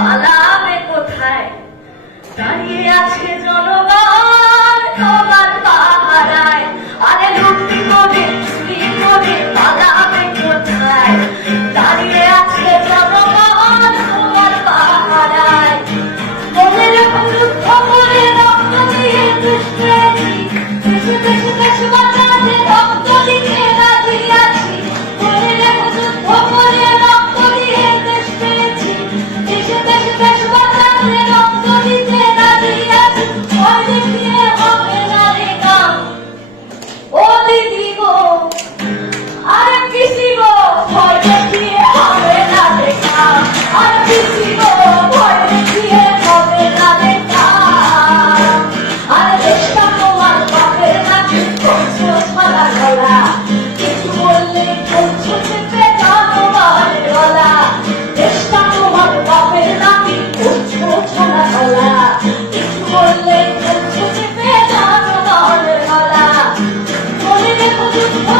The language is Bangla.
পালাবে কোথায়? দাঁড়িয়ে আছে জনগণ তোমার পাহারায়। আরে কোথায়? দাঁড়িয়ে আছে জনগণ তোমার পাহারায়। Oh,